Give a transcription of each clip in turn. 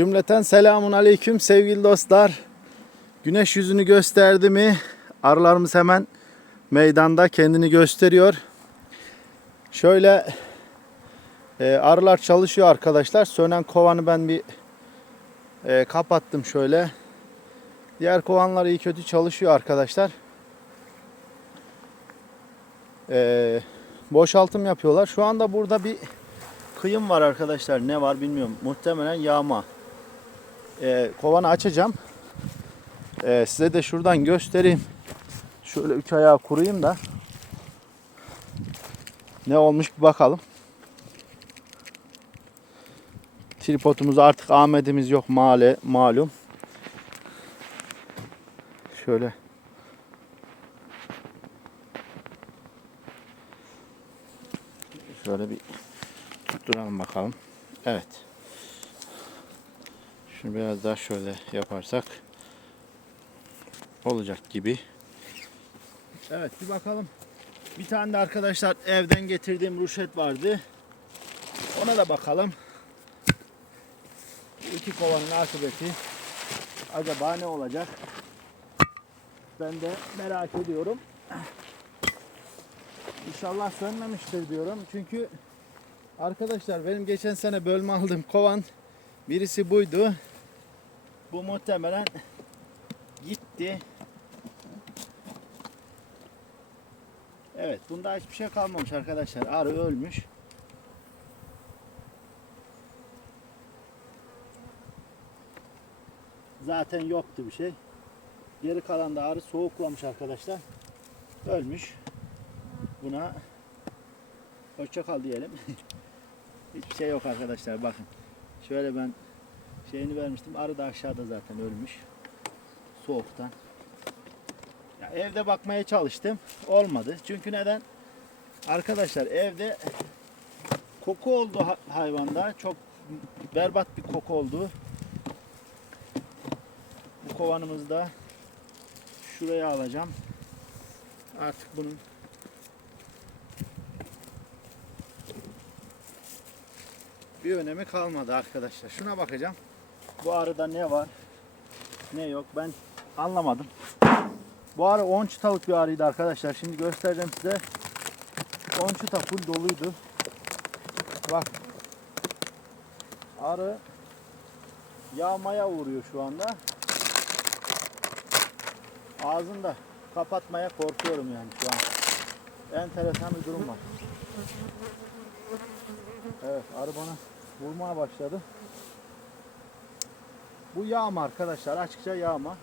Cümleten selamun aleyküm sevgili dostlar. Güneş yüzünü gösterdi mi arılarımız hemen meydanda kendini gösteriyor. Şöyle e, arılar çalışıyor arkadaşlar. Sönen kovanı ben bir e, kapattım şöyle. Diğer kovanlar iyi kötü çalışıyor arkadaşlar. E, boşaltım yapıyorlar. Şu anda burada bir kıyım var arkadaşlar. Ne var bilmiyorum. Muhtemelen yağma. E, kovanı açacağım. E, size de şuradan göstereyim. Şöyle üç ayağı kurayım da. Ne olmuş bir bakalım. Tripodumuz artık Ahmet'imiz yok male, malum. Şöyle. Şöyle bir tutturalım bakalım. Evet. Şunu biraz daha şöyle yaparsak olacak gibi. Evet bir bakalım. Bir tane de arkadaşlar evden getirdiğim ruşet vardı. Ona da bakalım. Bu iki kovanın akıbeti acaba ne olacak? Ben de merak ediyorum. İnşallah sönmemiştir diyorum. Çünkü arkadaşlar benim geçen sene bölme aldığım kovan birisi buydu. Bu muhtemelen gitti. Evet bunda hiçbir şey kalmamış arkadaşlar. Arı ölmüş. Zaten yoktu bir şey. Geri kalan da arı soğuklamış arkadaşlar. Ölmüş. Buna hoşça kal diyelim. Hiçbir şey yok arkadaşlar bakın. Şöyle ben şeyini vermiştim. Arı da aşağıda zaten ölmüş. Soğuktan. Ya evde bakmaya çalıştım. Olmadı. Çünkü neden? Arkadaşlar evde koku oldu ha- hayvanda. Çok berbat bir koku oldu. Bu kovanımızda şuraya alacağım. Artık bunun bir önemi kalmadı arkadaşlar. Şuna bakacağım. Bu arıda ne var? Ne yok? Ben anlamadım. Bu arı 10 çıtalık bir arıydı arkadaşlar. Şimdi göstereceğim size. 10 çıta full doluydu. Bak. Arı yağmaya uğruyor şu anda. Ağzında kapatmaya korkuyorum yani şu an. Enteresan bir durum var. Evet arı bana vurmaya başladı. Bu yağma arkadaşlar açıkça yağma.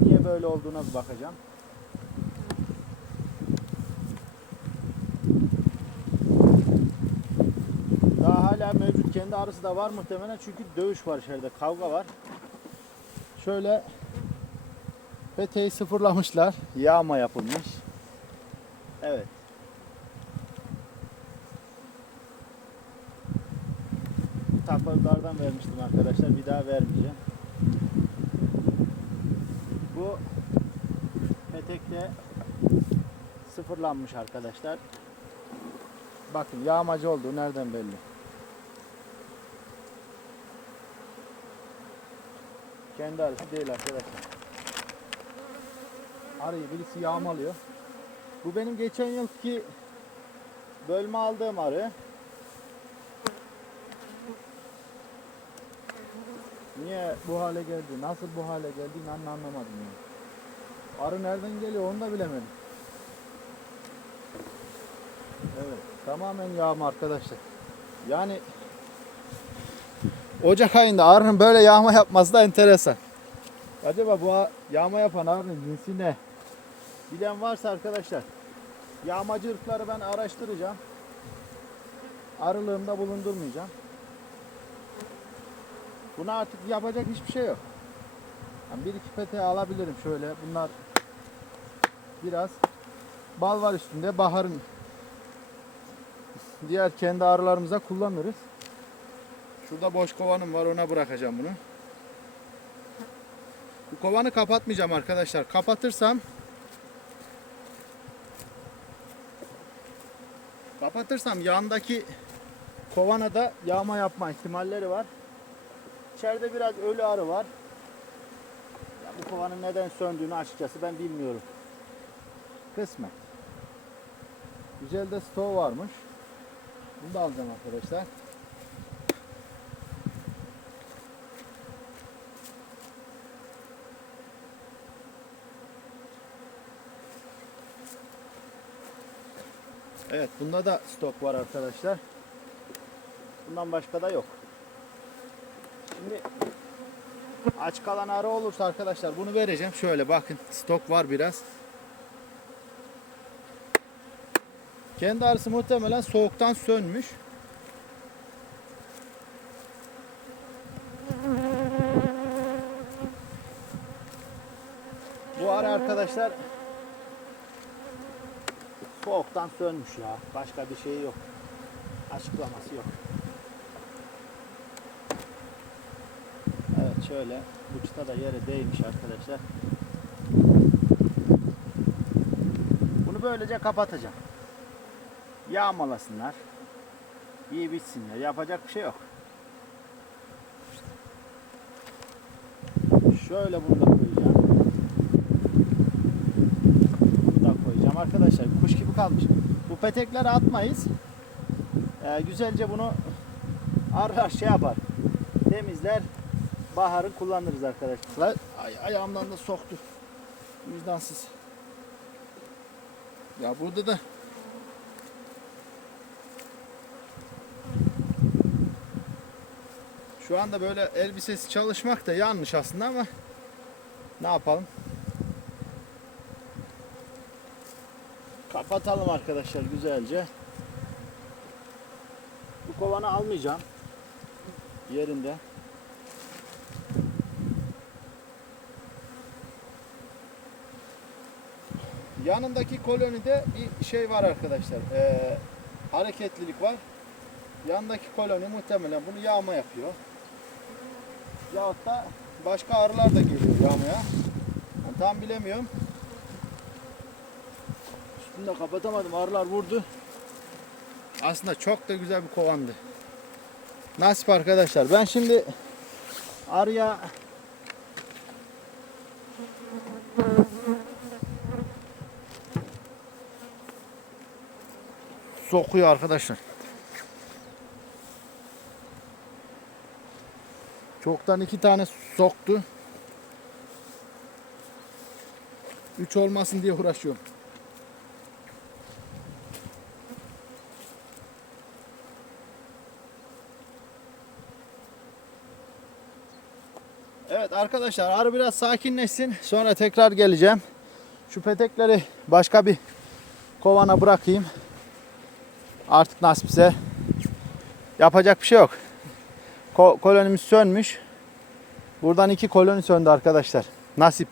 Niye böyle olduğuna bir bakacağım. Daha hala mevcut kendi arısı da var muhtemelen çünkü dövüş var içeride kavga var. Şöyle peteği sıfırlamışlar. Yağma yapılmış. Evet. Takvalardan vermiştim arkadaşlar. Bir daha vermeyeceğim. Bu petekte sıfırlanmış arkadaşlar. Bakın yağmacı olduğu nereden belli. Kendi arısı değil arkadaşlar. Arıyı birisi yağmalıyor. Bu benim geçen yılki bölme aldığım arı. Niye bu hale geldi? Nasıl bu hale geldi? İnanın anlamadım yani. Arı nereden geliyor onu da bilemedim. Evet. Tamamen yağma arkadaşlar. Yani Ocak ayında arının böyle yağma yapması da enteresan. Acaba bu yağma yapan arının cinsi ne? Bilen varsa arkadaşlar yağmacı ırkları ben araştıracağım. Arılığımda bulundurmayacağım. Buna artık yapacak hiçbir şey yok. Yani bir iki peteği alabilirim şöyle. Bunlar biraz bal var üstünde. Baharın diğer kendi arılarımıza kullanırız. Şurada boş kovanım var ona bırakacağım bunu. Bu kovanı kapatmayacağım arkadaşlar. Kapatırsam kapatırsam yandaki kovana da yağma yapma ihtimalleri var. İçeride biraz ölü arı var. Ya bu kovanın neden söndüğünü açıkçası ben bilmiyorum. Kısmet. Güzel de stoğu varmış. Bunu da alacağım arkadaşlar. Evet bunda da stok var arkadaşlar. Bundan başka da yok. Şimdi aç kalan arı olursa arkadaşlar bunu vereceğim. Şöyle bakın stok var biraz. Kendi arısı muhtemelen soğuktan sönmüş. Bu arı arkadaşlar soğuktan sönmüş ya. Başka bir şey yok. Açıklaması yok. Evet şöyle uçta da yere değmiş arkadaşlar. Bunu böylece kapatacağım. Yağmalasınlar. İyi bitsinler. Yapacak bir şey yok. Şöyle bunu da koyacağım. Bunu da koyacağım arkadaşlar. Kuş gibi kalmış. Bu petekleri atmayız. Ee, güzelce bunu arrar şey yapar. Temizler. Baharı kullanırız arkadaşlar. Ay, ayağımdan da soktu. Vicdansız. Ya burada da Şu anda böyle elbisesi çalışmak da yanlış aslında ama ne yapalım? Kapatalım arkadaşlar güzelce. Bu kovanı almayacağım. Yerinde. Yanındaki kolonide bir şey var arkadaşlar. Ee, hareketlilik var. Yandaki koloni muhtemelen bunu yağma yapıyor. Yahut da başka arılar da geliyor yağmaya. Ben tam bilemiyorum. Üstünü de kapatamadım. Arılar vurdu. Aslında çok da güzel bir kovandı. Nasip arkadaşlar. Ben şimdi arıya sokuyor arkadaşlar. Çoktan iki tane soktu. Üç olmasın diye uğraşıyorum. Evet arkadaşlar arı biraz sakinleşsin. Sonra tekrar geleceğim. Şu petekleri başka bir kovana bırakayım. Artık nasipse yapacak bir şey yok. Ko- kolonimiz sönmüş. Buradan iki koloni söndü arkadaşlar. Nasip.